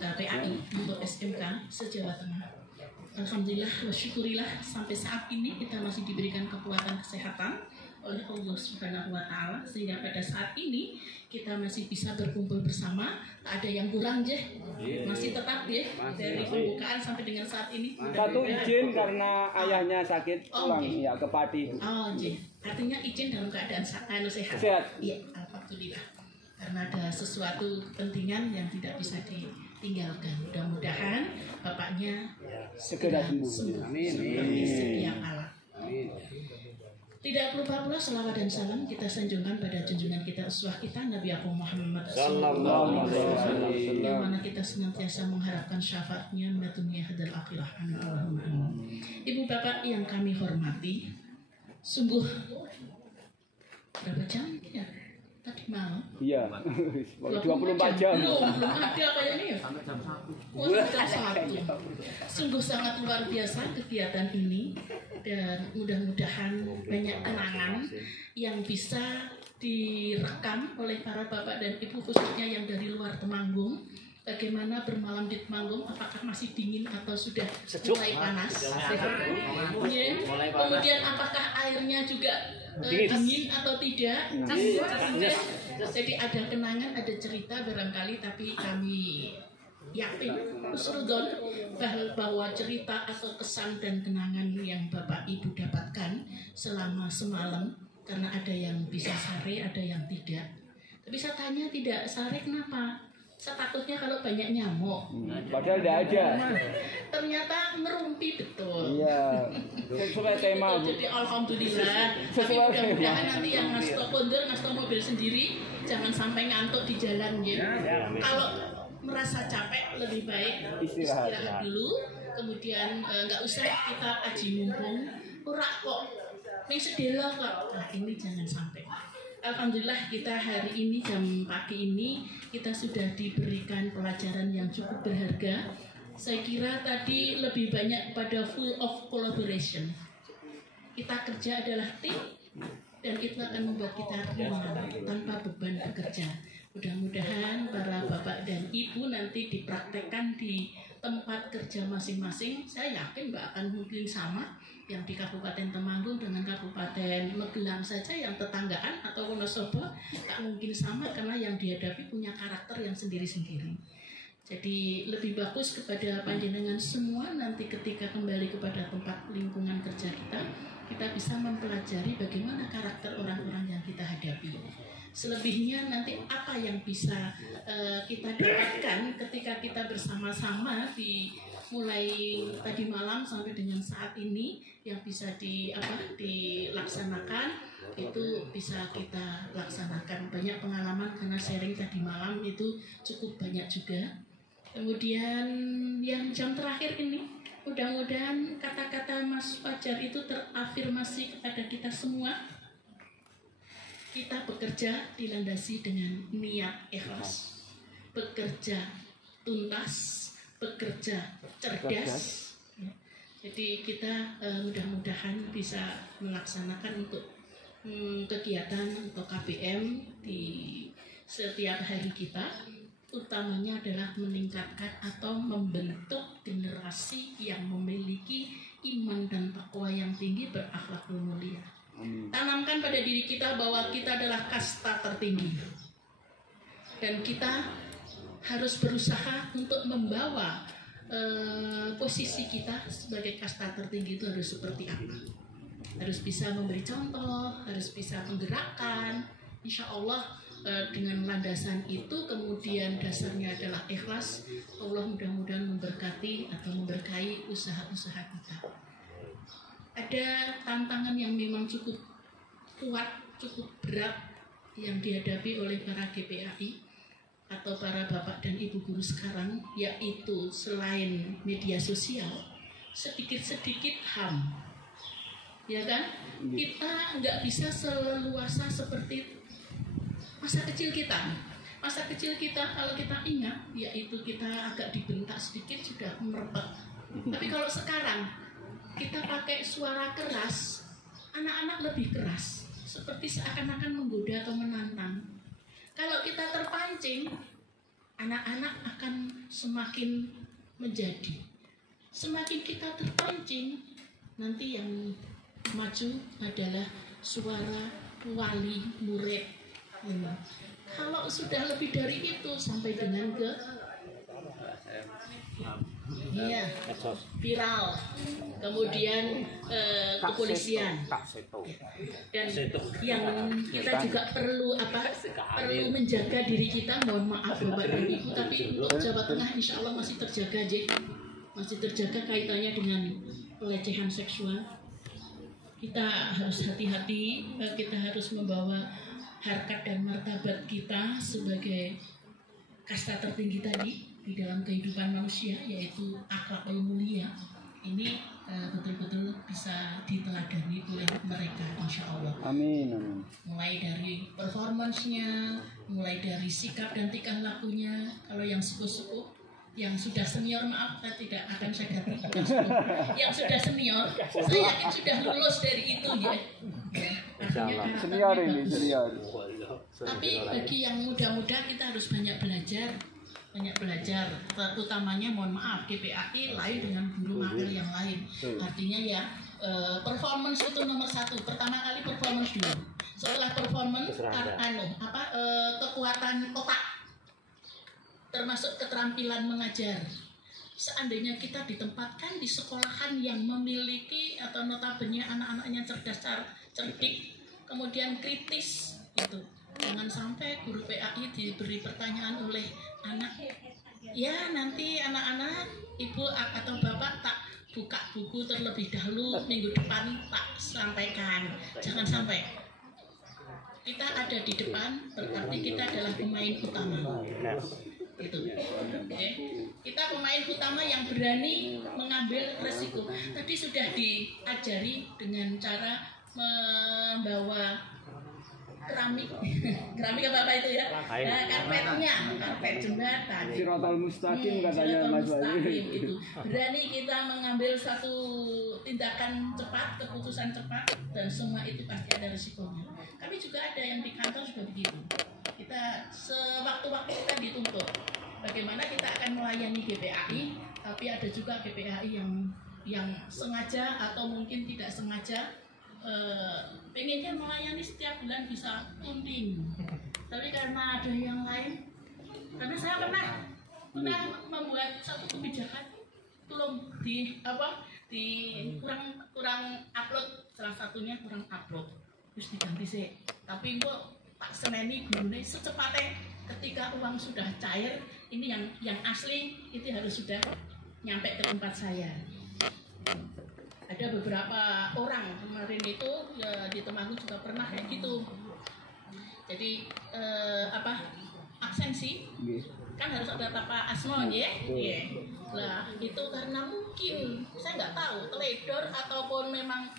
PAI untuk SMK se-Jawa Tengah. Alhamdulillah wa syukurillah sampai saat ini kita masih diberikan kekuatan kesehatan oleh Allah Subhanahu wa taala sehingga pada saat ini kita masih bisa berkumpul bersama, tak ada yang kurang je. Masih tetap ya dari pembukaan sampai dengan saat ini. Satu izin karena ayahnya sakit pulang ya ke Pati. Oh, je. Artinya izin dalam keadaan sehat. Sehat. Iya, alhamdulillah. Karena ada sesuatu kepentingan yang tidak bisa ditinggalkan. Mudah-mudahan bapaknya segera sembuh. Amin. Seperti sedia kala. Tidak lupa pula selawat dan salam kita sanjungkan pada junjungan kita uswah kita Nabi Muhammad sallallahu alaihi wasallam yang mana kita senantiasa mengharapkan syafaatnya di dunia dan akhirah. Amin. Ibu bapak yang kami hormati, sungguh berapa jam ya? Tadi malam? Iya, 24 jam. Belum ada kayaknya. Sampai jam 1. Sungguh sangat luar biasa kegiatan ini dan mudah-mudahan banyak kenangan yang bisa direkam oleh para bapak dan ibu khususnya yang dari luar Temanggung. Bagaimana bermalam di Temanggung, apakah masih dingin atau sudah mulai panas? Kemudian apakah airnya juga dingin atau tidak? Jadi ada kenangan, ada cerita barangkali, tapi kami yakin husnudon bahwa cerita atau kesan dan kenangan yang Bapak Ibu dapatkan selama semalam, karena ada yang bisa sare, ada yang tidak. Tapi saya tanya tidak sare kenapa? Saya takutnya kalau banyak nyamuk. Padahal tidak ada. Ternyata ngerumpi betul. Iya. Sesuai tema. Jadi alhamdulillah. Tapi mudah-mudahan nanti yang ngasih kondor, ngasih mobil sendiri, jangan sampai ngantuk di jalan ya. Kalau merasa capek lebih baik istirahat dulu. Kemudian nggak usah kita aji mumpung. Ora kok. Ini sedelo kok. Nah ini jangan sampai. Alhamdulillah kita hari ini jam pagi ini kita sudah diberikan pelajaran yang cukup berharga. Saya kira tadi lebih banyak pada full of collaboration. Kita kerja adalah tim dan itu akan membuat kita ringan tanpa beban bekerja. Mudah-mudahan para bapak dan ibu nanti dipraktekkan di tempat kerja masing-masing. Saya yakin Mbak akan mungkin sama yang di Kabupaten Temanggung dengan Kabupaten Magelang saja yang tetanggaan atau Wonosobo tak mungkin sama karena yang dihadapi punya karakter yang sendiri-sendiri. Jadi lebih bagus kepada panjenengan semua nanti ketika kembali kepada tempat lingkungan kerja kita bisa mempelajari bagaimana karakter orang-orang yang kita hadapi. Selebihnya nanti apa yang bisa kita dapatkan ketika kita bersama-sama di mulai tadi malam sampai dengan saat ini yang bisa dilaksanakan itu bisa kita laksanakan. Banyak pengalaman karena sharing tadi malam itu cukup banyak juga. Kemudian yang jam terakhir ini mudah-mudahan kata-kata Mas Fajar itu terafirmasi kepada kita semua. Kita bekerja dilandasi dengan niat ikhlas, bekerja tuntas, bekerja cerdas. Jadi kita mudah-mudahan bisa melaksanakan untuk kegiatan atau KBM di setiap hari kita, utamanya adalah meningkatkan atau membentuk generasi yang memiliki iman dan takwa yang tinggi, berakhlakul mulia. Tanamkan pada diri kita bahwa kita adalah kasta tertinggi dan kita harus berusaha untuk membawa posisi kita sebagai kasta tertinggi itu harus seperti apa. Harus bisa memberi contoh, harus bisa menggerakkan. Insya Allah dengan landasan itu kemudian dasarnya adalah ikhlas. Allah mudah-mudahan memberkati atau memberkahi usaha-usaha kita. Ada tantangan yang memang cukup kuat, cukup berat yang dihadapi oleh para GPAI atau para bapak dan ibu guru sekarang, yaitu selain media sosial, sedikit-sedikit HAM, ya kan? Kita nggak bisa seleluasa seperti masa kecil kita. Masa kecil kita kalau kita ingat, yaitu kita agak dibentak sedikit sudah merepet. Tapi kalau sekarang kita pakai suara keras, anak-anak lebih keras, seperti seakan-akan menggoda atau menantang. Kalau kita terpancing, anak-anak akan semakin menjadi. Semakin kita terpancing, nanti yang maju adalah suara wali murid. Kalau sudah lebih dari itu sampai dengan ke viral, kemudian kepolisian, dan yang kita juga perlu menjaga diri kita. Mohon maaf Bapak dan Ibu, tapi untuk Jawa Tengah insya Allah masih terjaga, masih terjaga kaitannya dengan pelecehan seksual. Kita harus hati-hati, kita harus membawa harkat dan martabat kita sebagai kasta tertinggi tadi di dalam kehidupan manusia, yaitu akhlakul mulia. Ini betul-betul bisa diteladani oleh mereka, insya Allah. Amin, amin. Mulai dari performance-nya, mulai dari sikap dan tingkah lakunya. Kalau yang sepuh-sepuh, yang sudah senior, maaf saya tidak akan saya ganti. Yang sudah senior, saya yakin sudah lulus dari itu ya. Senior ini, senior. Tapi bagi yang muda-muda kita harus banyak belajar, terutamanya mohon maaf GPAI lain dengan guru magang yang lain. Artinya ya performance itu nomor satu. Pertama kali performance dulu. Setelah performance kekuatan otak, termasuk keterampilan mengajar. Seandainya kita ditempatkan di sekolahan yang memiliki atau notabene anak-anaknya cerdik, kemudian kritis, itu jangan sampai guru PAI diberi pertanyaan oleh anak, ya nanti anak-anak ibu atau bapak tak buka buku terlebih dahulu, minggu depan tak sampaikan. Jangan sampai. Kita ada di depan, berarti kita adalah pemain utama. Itu. Okay. Kita pemain utama yang berani mengambil resiko. Tadi sudah diajari dengan cara membawa keramik apa itu ya? Karpet jembatan. Siratal mustaqim katanya Mas Wali. Itu. Berani kita mengambil satu tindakan cepat, keputusan cepat, dan semua itu pasti ada resikonya. Kami juga ada yang di kantor juga begitu. Kita sewaktu-waktu kita dituntut bagaimana kita akan melayani GPAI, tapi ada juga GPAI yang sengaja atau mungkin tidak sengaja pengennya melayani setiap bulan bisa tunding, tapi karena ada yang lain, karena saya pernah membuat satu kebijakan belum kurang upload, salah satunya kurang upload, terus diganti sih, tapi kok Pak Seneni gurunya secepatnya ketika uang sudah cair, ini yang asli itu harus sudah nyampe ke tempat saya. Ada beberapa orang kemarin itu ya, di Temanggung juga pernah kayak gitu. Jadi absensi kan harus ada tapa asmo ya. Lah itu karena mungkin saya nggak tahu teledor ataupun memang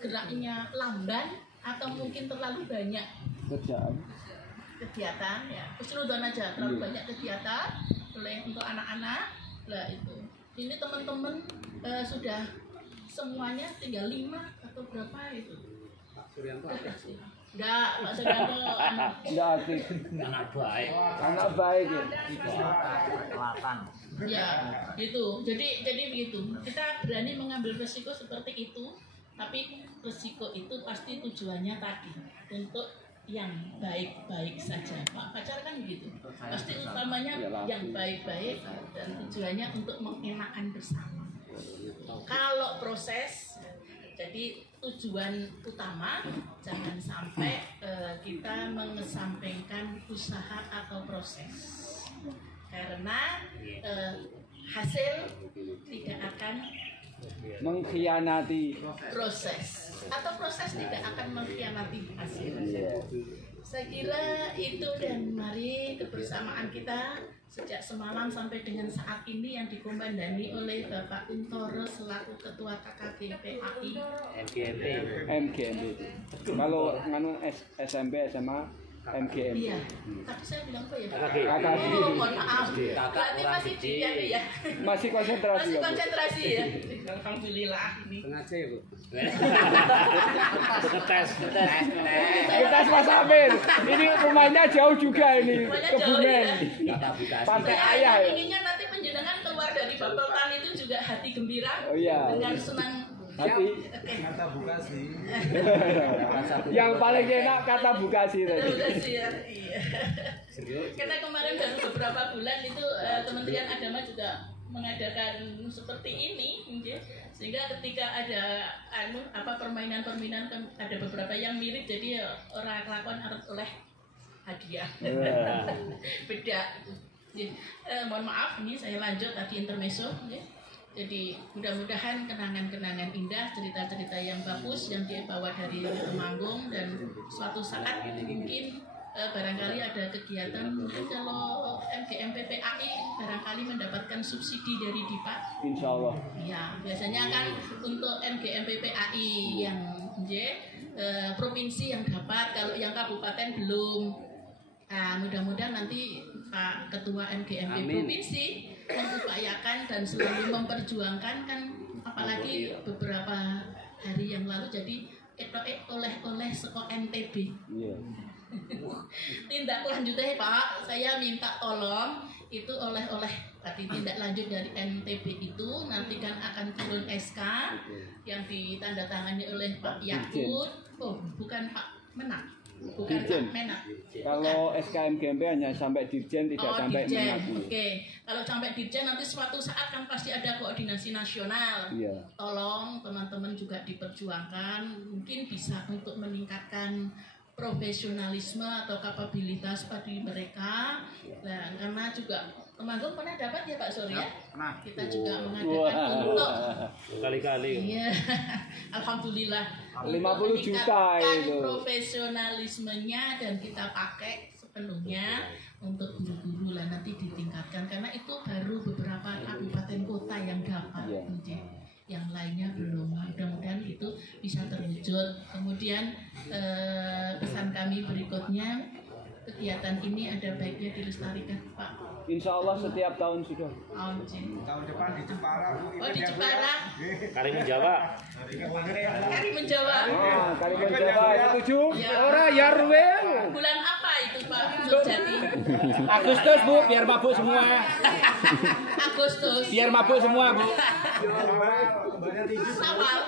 geraknya lamban atau mungkin terlalu banyak kegiatan ya, keseluruhan aja terlalu banyak kegiatan untuk anak-anak. Lah itu ini teman-teman sudah semuanya tinggal 5 atau berapa itu? Enggak, Pak Suryanto anak baik ya. Ya, gitu. Jadi begitu. Kita berani mengambil resiko seperti itu, tapi resiko itu pasti tujuannya tadi untuk yang baik-baik saja. Pak Pacar kan begitu. Pasti utamanya yang baik-baik dan tujuannya untuk mengenakan bersama. Kalau proses, jadi tujuan utama jangan sampai kita mengesampingkan usaha atau proses, karena hasil tidak akan mengkhianati proses atau proses tidak akan mengkhianati hasil. Saya kira itu, dan mari kebersamaan kita sejak semalam sampai dengan saat ini yang dikomandani oleh Bapak Untoro selaku Ketua KKBPAI MGMB. Kalau nganu SMP SMA MGMB. Iya. Tapi saya bilang apa ya? KKB. Oh, mohon maaf. Berarti masih ya. Masih konsentrasi. Masih konsentrasi ya. Alhamdulillah ini. Sengaja ya, Bu. Tes Mas Amir. Ini rumahnya jauh juga ini. Rumahnya Kebumen. jauh, ya. Pantai Ayah ya. Inginnya nanti panjenengan keluar dari Bapeltan itu juga hati gembira, dengan senang. Hati. Kata Bukasi. Yang paling enak kata Bukasi tadi. Bukasi ya. Iya. Karena kemarin baru beberapa bulan itu Kementerian Agama juga mengadakan seperti ini, sehingga ketika ada permainan-permainan ada beberapa yang mirip, jadi orang kelakuan harus oleh hadiah. Beda. Mohon maaf, ini saya lanjut tadi intermezzo. Jadi mudah-mudahan kenangan-kenangan indah, cerita-cerita yang bagus yang dibawa dari Temanggung, dan suatu saat mungkin barangkali ada kegiatan, mungkin kalau MGMPPAI barangkali mendapatkan subsidi dari DIPA. Insya Allah. Ya, biasanya kan untuk MGMPPAI yang provinsi yang dapat, kalau yang kabupaten belum. Nah, mudah-mudahan nanti Pak Ketua MGMP Provinsi mengupayakan dan selalu memperjuangkan, kan apalagi beberapa hari yang lalu jadi oleh-oleh seko NTB. Tindak lanjutnya Pak, saya minta tolong itu oleh-oleh tadi tindak lanjut dari NTB itu nanti kan akan turun SK yang ditandatangani oleh Pak Yakut. Oh, bukan Pak Menak. Bukan Dirjen. Pak Menak. Kalau SKMGMP hanya sampai Dirjen, tidak sampai Dirjen. Menak. Oke. Kalau sampai Dirjen nanti suatu saat kan pasti ada koordinasi nasional. Iya. Tolong teman-teman juga diperjuangkan, mungkin bisa untuk meningkatkan profesionalisme atau kapabilitas bagi mereka. Nah, karena juga Temanggung pernah dapat ya Pak Surya? Pernah. Kita juga mengadakan untuk kali-kali. Iya. Alhamdulillah. 50 juta itu. Profesionalismenya dan kita pakai sepenuhnya untuk guru-guru lah, nanti ditingkatkan karena itu baru beberapa kabupaten kota yang dapat. Yang lainnya belum. Mudah-mudahan itu bisa terwujud. Kemudian pesan kami berikutnya, kegiatan ini ada baiknya dilestarikan Pak. Insya Allah setiap tahun sudah. Tahun depan di Jepara. Oh, di Jepara. Karimun Jawa. Karimun Jawa. Karimun Jawa setuju? Ya. Ora Yarwe. Bulan apa itu Pak? Jadi Agustus Bu, biar mabuk semua. Agustus. Biar mabuk semua Bu. Sawal.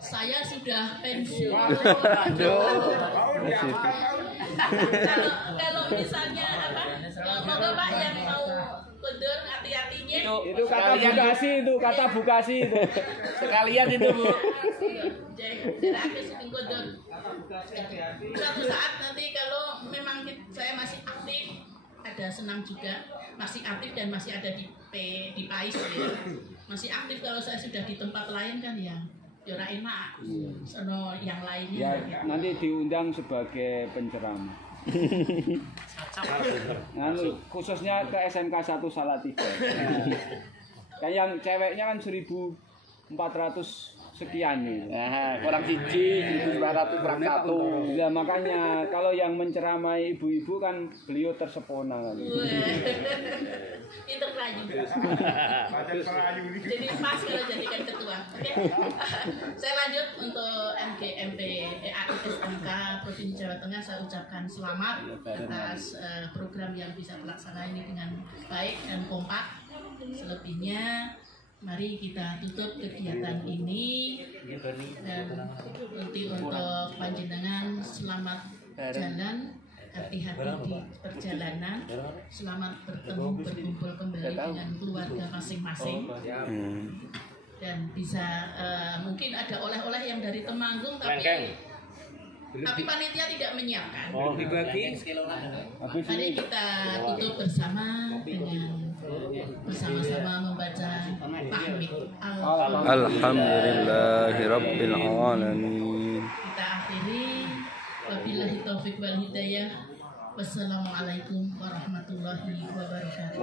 Saya sudah pensiun. Kalau misalnya apa? Kalau Pak yang mau kundur hati-hatinya. Itu kata Bukasi itu, kata Bukasi itu. Sekalian itu Bu. Jadi aku sering kundur. Suatu saat nanti kalau memang saya masih aktif, ada senang juga, masih aktif dan masih ada di PAIS ya. Masih aktif. Kalau saya sudah di tempat lain kan ya ora enak. Sono yang lainnya. Ya, nanti diundang sebagai penceramah. Khususnya ke SMK 1 Salatiga. Kan yang ceweknya kan 1.400 sekian nih. Nah, kurang siji, 1.200 kurang satu. Ya makanya kalau yang menceramai ibu-ibu kan beliau tersepona kan. Pinter rayu. Jadi pas kalau jadikan ketua. Oke. Saya lanjut untuk MGMP SMK Provinsi Jawa Tengah, saya ucapkan selamat atas program yang bisa terlaksana ini dengan baik dan kompak. Selebihnya mari kita tutup kegiatan ini dan nanti untuk panjenengan selamat jalan, hati-hati di perjalanan, selamat bertemu berkumpul kembali dengan keluarga masing-masing dan bisa mungkin ada oleh-oleh yang dari Temanggung tapi panitia tidak menyiapkan. Dibagi. Mari kita tutup bersama dengan bersama-sama membaca tahmid. Alhamdulillahirabbil alamin. Kita akhiri, wabillahi taufik wal hidayah. Wassalamualaikum warahmatullahi wabarakatuh.